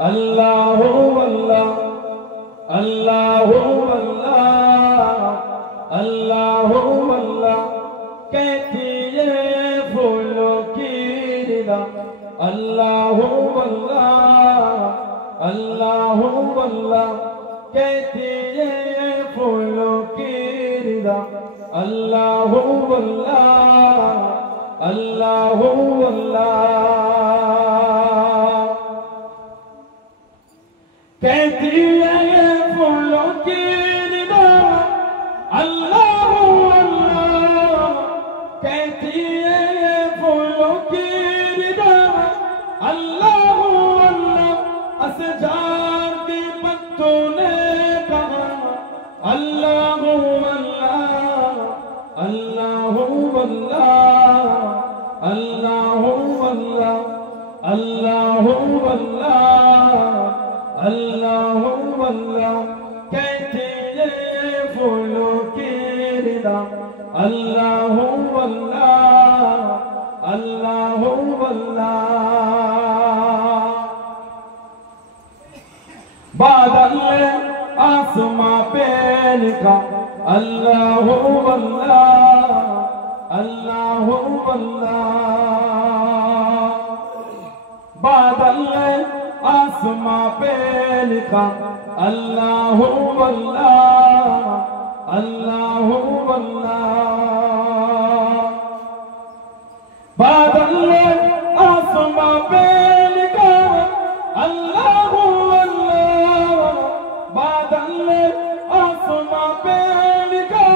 اللہ اللہ اللہ اللہ اللہ اللہ کہتی ہے پھولوں کی ندا اللہ اللہ اللہ اللہ کہتی ہے پھولوں کی ندا اللہ اللہ اللہ اللہ کہتی ہے پھولوں کی ندا اللہ اللہ کہتی ہے پھولوں کی ندا اللہ اللہ اشجار کی پتوں نے کہا اللہ اللہ اللہ اللہ اللہ اللہ اللہ اللہ اللہ کہتی ہے پھولوں کی ندا اللہ اللہ اللہ اللہ بادل آسماں پہ لکھا اللہ اللہ اللہ اللہ بادل آسماں پہ لکھا اللہ اللہ اللہ اللہ بادل آسماں پہ لکھا اللہ اللہ بادل آسماں پہ لکھا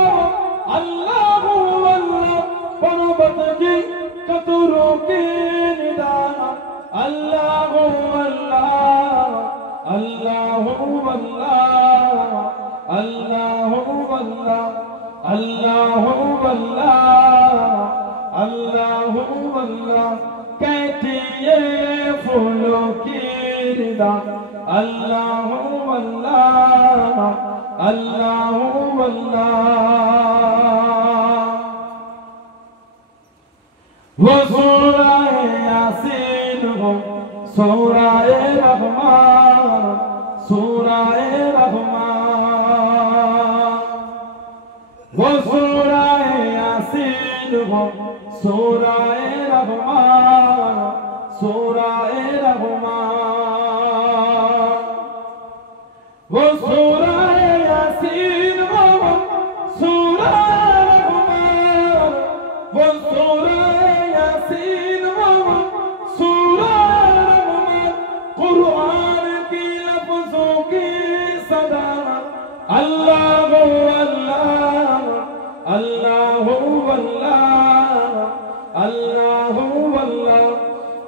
اللہ اللہ پربت کی قطروں کی ندا اللہ اللہ اللہ اللہ اللہ اللہ اللہ اللہ اللہ کہتی ہے پھولوں کی ندا اللہ اللہ اللہ اللہ وہ سورہ یاسین ہو سورہ رحمان سورہ رحمان وہ سورہ یاسین ہو سورہ رحمان سورہ رحمان وہ سورہ یاسین ہو سورہ رحمان وہ سورہ یاسین ہو سورہ رحمان قرآن کی لفظوں کی صدا اللہ اللہ اللہ اللہ اللہ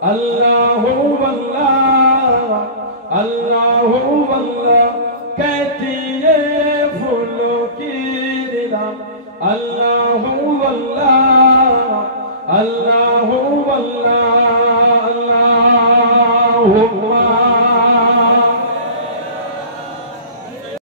اللہ اللہ اللہ اللہ کہتی ہے پھولوں کی ندا اللہ اللہ اللہ